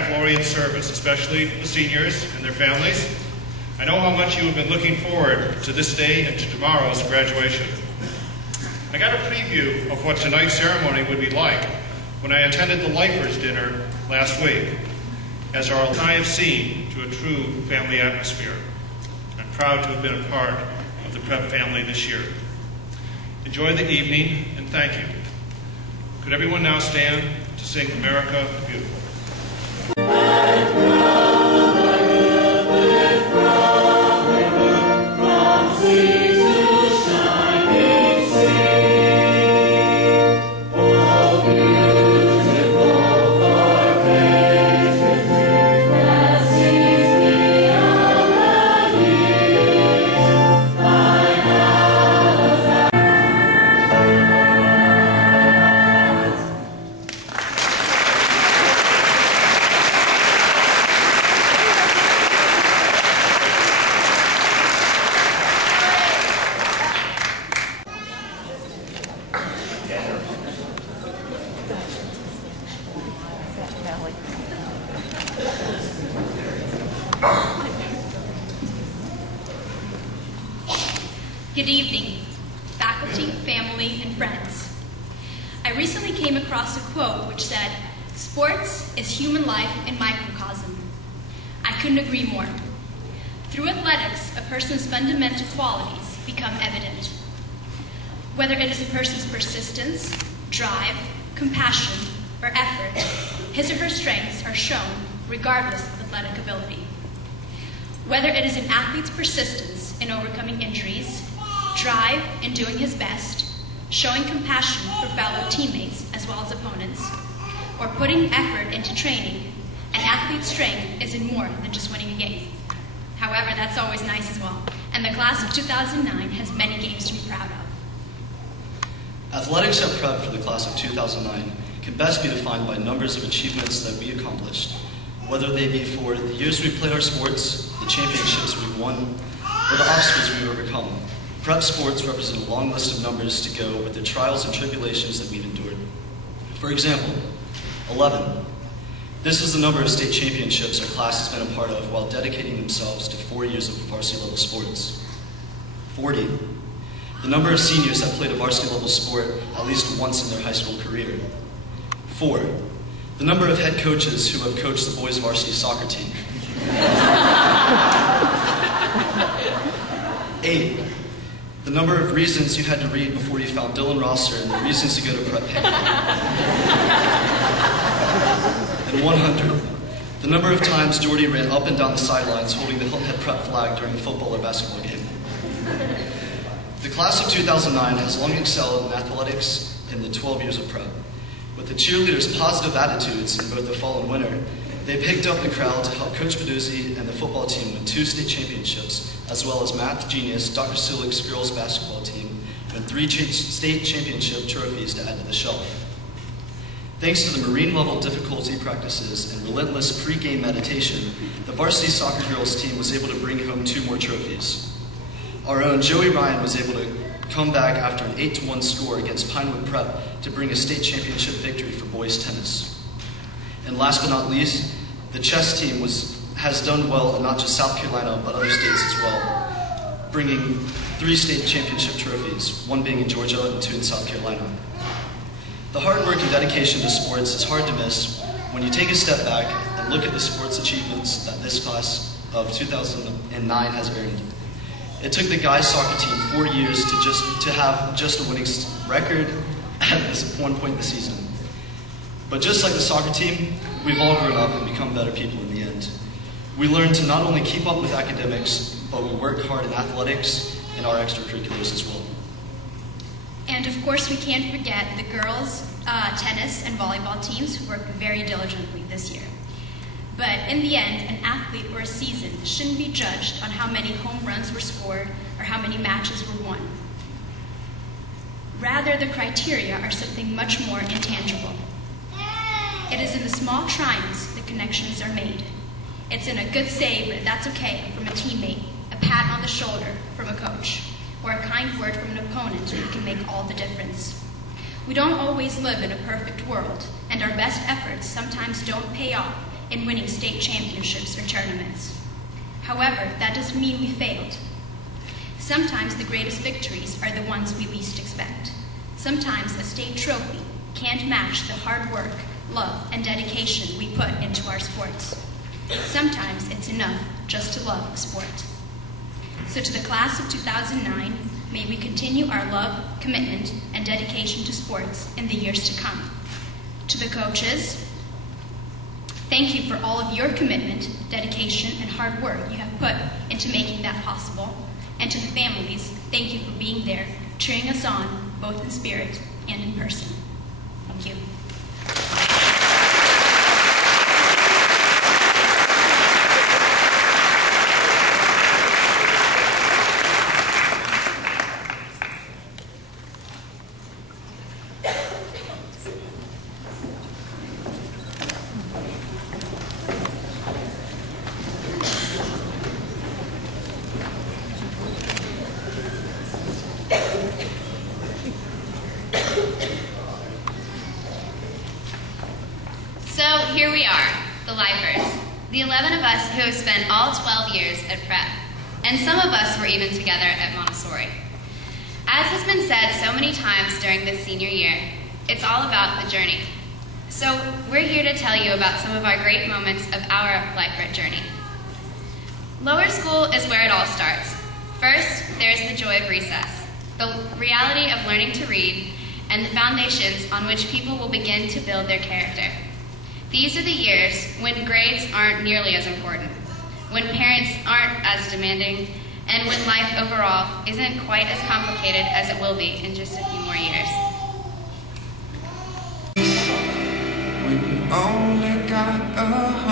baccalaureate service, especially the seniors and their families. I know how much you have been looking forward to this day and to tomorrow's graduation. I got a preview of what tonight's ceremony would be like when I attended the Lifers dinner last week, as our I have seen to a true family atmosphere. I'm proud to have been a part of the Prep family this year. Enjoy the evening, and thank you. Could everyone now stand to sing America the Beautiful? Good evening, faculty, family, and friends. I recently came across a quote which said, "Sports is human life in microcosm." I couldn't agree more. Through athletics, a person's fundamental qualities become evident. Whether it is a person's persistence, drive, compassion, or effort, his or her strengths are shown regardless of athletic ability. Whether it is an athlete's persistence in overcoming injuries, drive in doing his best, showing compassion for fellow teammates as well as opponents, or putting effort into training, an athlete's strength is in more than just winning a game. However, that's always nice as well, and the class of 2009 has many games to be proud of. Athletics at Prep for the class of 2009 can best be defined by numbers of achievements that we accomplished, whether they be for the years we played our sports, the championships we've won, or the obstacles we've overcome. Prep sports represent a long list of numbers to go with the trials and tribulations that we've endured. For example, 11. This is the number of state championships our class has been a part of while dedicating themselves to 4 years of varsity level sports. 40. The number of seniors that played a varsity level sport at least once in their high school career. 4. The number of head coaches who have coached the boys varsity soccer team. 8. The number of reasons you had to read before you found Dylan Rosser and the reasons to go to Prep paper. And 100. The number of times Jordy ran up and down the sidelines holding the Hilton Head Prep flag during a football or basketball game. The class of 2009 has long excelled in athletics in the 12 years of Prep. With the cheerleaders' positive attitudes in both the fall and winter, they picked up the crowd to help Coach Peduzzi and the football team win 2 state championships, as well as math genius Dr. Sulik's girls basketball team win 3 state championship trophies to add to the shelf. Thanks to the marine level difficulty practices and relentless pre-game meditation, the varsity soccer girls team was able to bring home 2 more trophies. Our own Joey Ryan was able to come back after an 8-1 score against Pinewood Prep to bring a state championship victory for boys tennis. And last but not least, the chess team has done well in not just South Carolina, but other states as well, bringing 3 state championship trophies, 1 being in Georgia and 2 in South Carolina. The hard work and dedication to sports is hard to miss when you take a step back and look at the sports achievements that this class of 2009 has earned. It took the guys soccer team 4 years to have just a winning record at this one point in the season. But just like the soccer team, we've all grown up and become better people in the end. We learn to not only keep up with academics, but we work hard in athletics and our extracurriculars as well. And of course, we can't forget the girls' tennis and volleyball teams who worked very diligently this year. But in the end, an athlete or a season shouldn't be judged on how many home runs were scored or how many matches were won. Rather, the criteria are something much more intangible. It is in the small triumphs that connections are made. It's in a good save, but that's okay, from a teammate, a pat on the shoulder from a coach, or a kind word from an opponent that can make all the difference. We don't always live in a perfect world, and our best efforts sometimes don't pay off in winning state championships or tournaments. However, that doesn't mean we failed. Sometimes the greatest victories are the ones we least expect. Sometimes a state trophy can't match the hard work, love, and dedication we put into our sports. Sometimes it's enough just to love a sport. So to the class of 2009, may we continue our love, commitment, and dedication to sports in the years to come. To the coaches, thank you for all of your commitment, dedication, and hard work you have put into making that possible. And to the families, thank you for being there, cheering us on, both in spirit and in person. Thank you. So here we are, the lifers, the 11 of us who have spent all 12 years at prep, and some of us were even together at Montessori. As has been said so many times during this senior year, it's all about the journey. So we're here to tell you about some of our great moments of our Lifer journey. Lower school is where it all starts. First, there's the joy of recess, the reality of learning to read, and the foundations on which people will begin to build their character. These are the years when grades aren't nearly as important, when parents aren't as demanding, and when life overall isn't quite as complicated as it will be in just a few more years. When you only got a